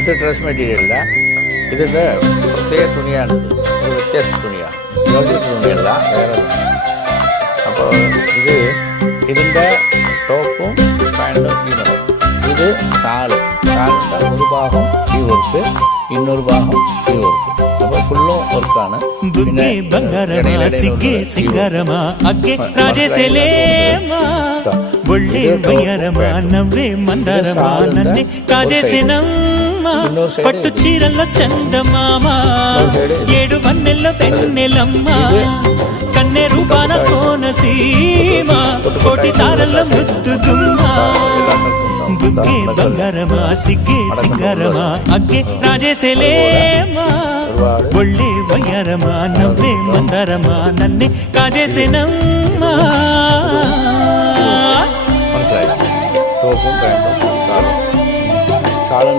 ഇത് ഡ്രസ് മെറ്റീരിയലല്ല, ഇതിൻ്റെ പ്രത്യേക തുണിയാണിത്. ഒരു വ്യത്യസ്ത തുണിയാണ്, ജോർജറ്റ് തുണിയല്ല, വേറെ തുണിയാണ്. അപ്പോൾ ഇതിൻ്റെ ടോപ്പും പാൻറ്റും ഈ നിറം. ഇത് ഷാലിൻ്റെ ഒരു ഭാഗം ഈ വർക്ക്, ಇನ್ನೊಂದು ಭಾಗം ಈ ವರ್ಕ್. അപ്പോൾ ഫുള്ളും വർക്കാണ്. ಬುಗ್ಗೆ ಬಂಗಾರಮ ಸಿಗ್ಗೆ ಸಿಂಗಾರಮ ಅಗ್ಗೆ ರಾಜೇಸೆಲೇಮ ಒಳ್ಳೆ ಬಯ್ಯರಮ ನವ್ವೆ ಮಂದಾರಮ ನನ್ನೆ కాజేసినమ్మ పట్టు చీరల్లో చందమామ ఏడు వన్నెల్లో పెన్నెలమ్మ కన్నె రూపాన కోనసీమ కోటి తారల్లో ముద్దుగుమ్మ బుಗ್ಗೆ ಬಂಗಾರಮ ಸಿಗ್ಗೆ ಸಿಂಗಾರಮ ಅಗ್ಗೆ ರಾಜೇಸೆಲೇಮ ಒಳ್ಳೆ ವಯ್ಯಾರಮ ನವ್ವೆ ಮಂದಾರಮ ನನ್ನೆ కాజేసినమ్మ. മനസ്സിലായി. ടോപ്പും പാൻറ്റും ഷാളും